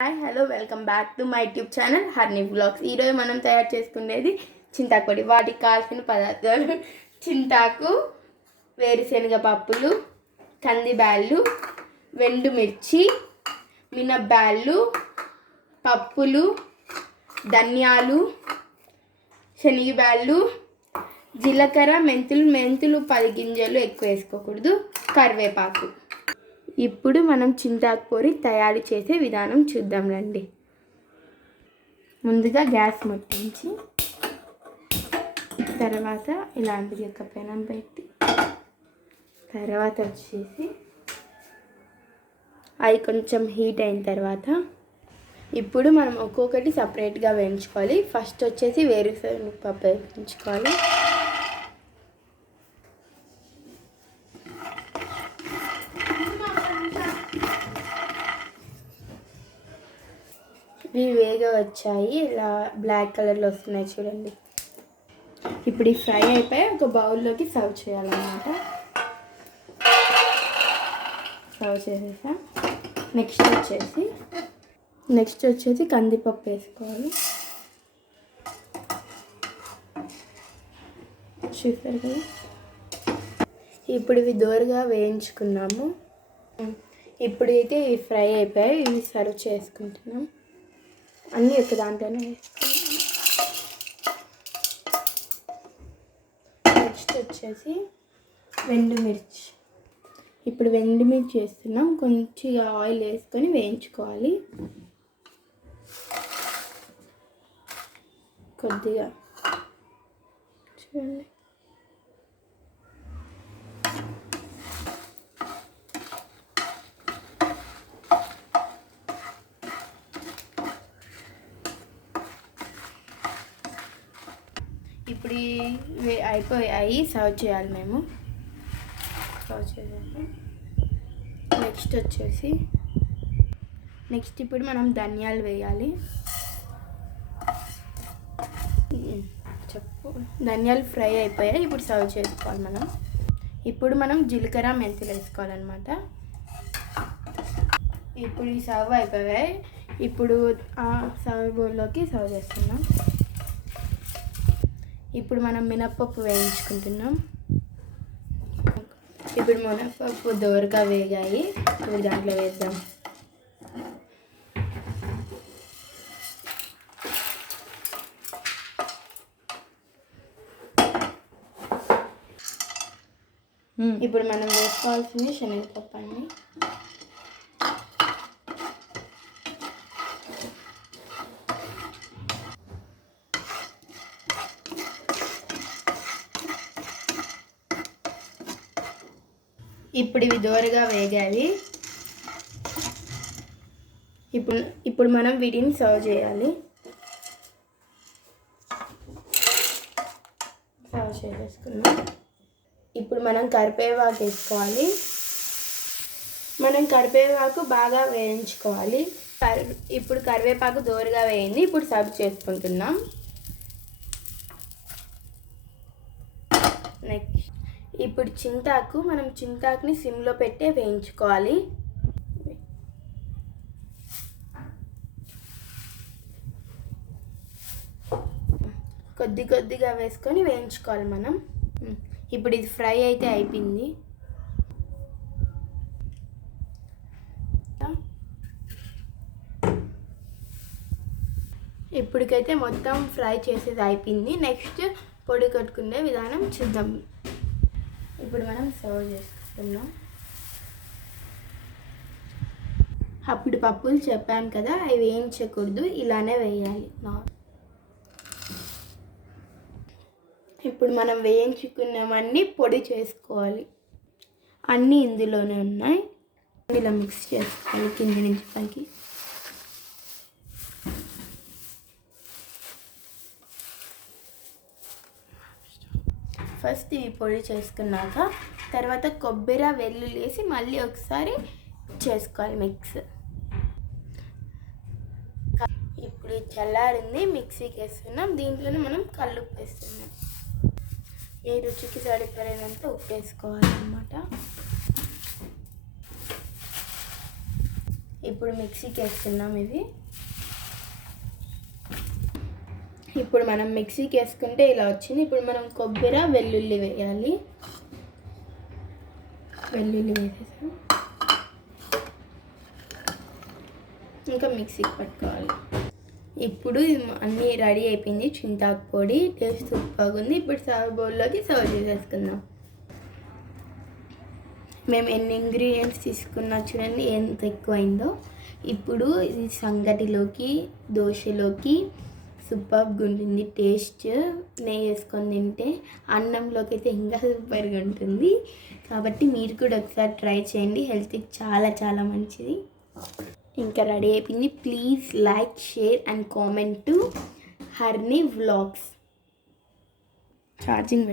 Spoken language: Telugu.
Hi hello welcome back to my YouTube channel Harni vlogs. ఈరోజు మనం తయారు చేసుకునేది చింతాకు పొడి. వాటికి కావాల్సిన పదార్థాలు: చింతాకు, వేరుశనగ పప్పులు, కందిబ్యాళ్ళు, ఎండుమిర్చి, మినప్పాళ్ళు, పప్పులు, ధనియాలు, శనగబ్యాళ్ళు, జీలకర్ర, మెంతులు 10 గింజలు, ఎక్కువ వేసుకోకూడదు, కరివేపాకు. ఇప్పుడు మనం చింతాకు పొడి తయారు చేసే విధానం చూద్దాం రండి. ముందుగా గ్యాస్ ముట్టించి తర్వాత ఇలాంటిది ఒక పెనం పెట్టి తర్వాత వచ్చేసి అది కొంచెం హీట్ అయిన తర్వాత ఇప్పుడు మనం ఒక్కొక్కటి సపరేట్గా వేయించుకోవాలి. ఫస్ట్ వచ్చేసి వేరుశనగ పప్పు వేయించుకోవాలి. ఇవి వేగా వచ్చాయి, ఇలా బ్లాక్ కలర్లో వస్తున్నాయి చూడండి. ఇప్పుడు ఈ ఫ్రై అయిపోయి ఒక బౌల్లోకి సర్వ్ చేయాలన్నమాట. సర్వ్ చేసేసా. నెక్స్ట్ వచ్చేసి కందిపప్పు వేసుకోవాలి. చూసారు కదా. ఇప్పుడు ఇవి దోరగా వేయించుకున్నాము. ఇప్పుడైతే ఇవి ఫ్రై అయిపోయాయి, ఇవి సర్వ్ చేసుకుంటున్నాం. అన్నీ ఒక దాంట్లోనే వేసుకోవాలి. నెక్స్ట్ వచ్చేసి ఎండుమిర్చి. ఇప్పుడు ఎండుమిర్చి వేస్తున్నాం. కొంచెం ఆయిల్ వేసుకొని వేయించుకోవాలి. కొద్దిగా చూడండి. ఇప్పుడు అయిపోయాయి, సర్వ్ చేయాలి. మేము సర్వ్ చేయాలి. నెక్స్ట్ ఇప్పుడు మనం ధనియాలు వేయాలి. ధనియాలు ఫ్రై అయిపోయాయి, ఇప్పుడు సర్వ్ చేసుకోవాలి మనం. ఇప్పుడు మనం జీలకర్ర, మెంతులు వేసుకోవాలన్నమాట. ఇప్పుడు ఈ సర్వ్ అయిపోయాయి. ఇప్పుడు సర్వ్ బౌల్లోకి సర్వ్ చేస్తున్నాం. ఇప్పుడు మనం మినప్పప్పు వేయించుకుంటున్నాం. ఇప్పుడు మినప్పప్పు దోరగా వేగాయి, ఇప్పుడు దాంట్లో వేద్దాం. ఇప్పుడు మనం వేసుకోవాల్సింది శనగపప్పు అండి. ఇప్పుడు ఇవి దోరగా వేగాలి. ఇప్పుడు మనం వీటిని సర్వ్ చేయాలి. సర్వ్ చేసేసుకున్నాం. ఇప్పుడు మనం కరివేపాకు వేసుకోవాలి. మనం కరివేపాకు బాగా వేయించుకోవాలి. ఇప్పుడు కరివేపాకు దోరగా వేయింది, ఇప్పుడు సర్వ్ చేసుకుంటున్నాం. నెక్స్ట్ ఇప్పుడు మనం చింతాకుని సిమ్లో పెట్టే వేయించుకోవాలి. కొద్దిగా వేసుకొని వేయించుకోవాలి మనం. ఇప్పుడు ఇది ఫ్రై అయితే అయిపోయింది. ఇప్పటికైతే మొత్తం ఫ్రై చేసేది అయిపోయింది. నెక్స్ట్ పొడి కట్టుకునే విధానం చూద్దాం. ఇప్పుడు మనం సర్వ్ చేసుకుంటున్నాం. అప్పుడు పప్పులు చెప్పాను కదా, అవి వేయించకూడదు, ఇలానే వేయాలి. ఇప్పుడు మనం వేయించుకున్నవన్నీ పొడి చేసుకోవాలి. అన్నీ ఇందులోనే ఉన్నాయి. ఇలా మిక్స్ చేసుకోవాలి కింది నుంచి పైకి. ఫస్ట్ ఇవి పొడి చేసుకున్నాక తర్వాత కొబ్బరి, వెల్లుల్లి వేసి మళ్ళీ ఒకసారి చేసుకోవాలి మిక్స్. ఇప్పుడు చల్లారింది, మిక్సీకి వేస్తున్నాం. దీంట్లోనే మనం కల్లుప్పు వేస్తున్నాం. ఈ రుచికి సరిపడినంత ఉప్పు వేసుకోవాలన్నమాట. ఇప్పుడు మిక్సీకి వేస్తున్నాం ఇవి. ఇప్పుడు మనం మిక్సీకి వేసుకుంటే ఇలా వచ్చింది. ఇప్పుడు మనం కొబ్బరి వెల్లుల్లి వేయాలి. వెల్లుల్లి వేసేసాం, ఇంకా మిక్సీకి పట్టుకోవాలి. ఇప్పుడు అన్నీ రెడీ అయిపోయింది. చింతాకు పొడి టేస్ట్ సూపర్గా ఉంది. ఇప్పుడు సర్వ్ బౌల్లోకి సర్వ్ చేసేసుకుందాం. మేము ఎన్ని ఇంగ్రీడియంట్స్ తీసుకున్నా చూడండి ఎంత ఎక్కువైందో. ఇప్పుడు ఇది సంగటిలోకి, దోశలోకి సూపర్గా ఉంటుంది టేస్ట్. నెయ్యి వేసుకొని తింటే అన్నంలోకి అయితే ఇంకా సూపర్గా ఉంటుంది. కాబట్టి మీరు కూడా ఒకసారి ట్రై చేయండి, హెల్త్కి చాలా చాలా మంచిది. ఇంకా రెడీ అయిపోయింది. Please like, share and comment to Harni vlogs. Charging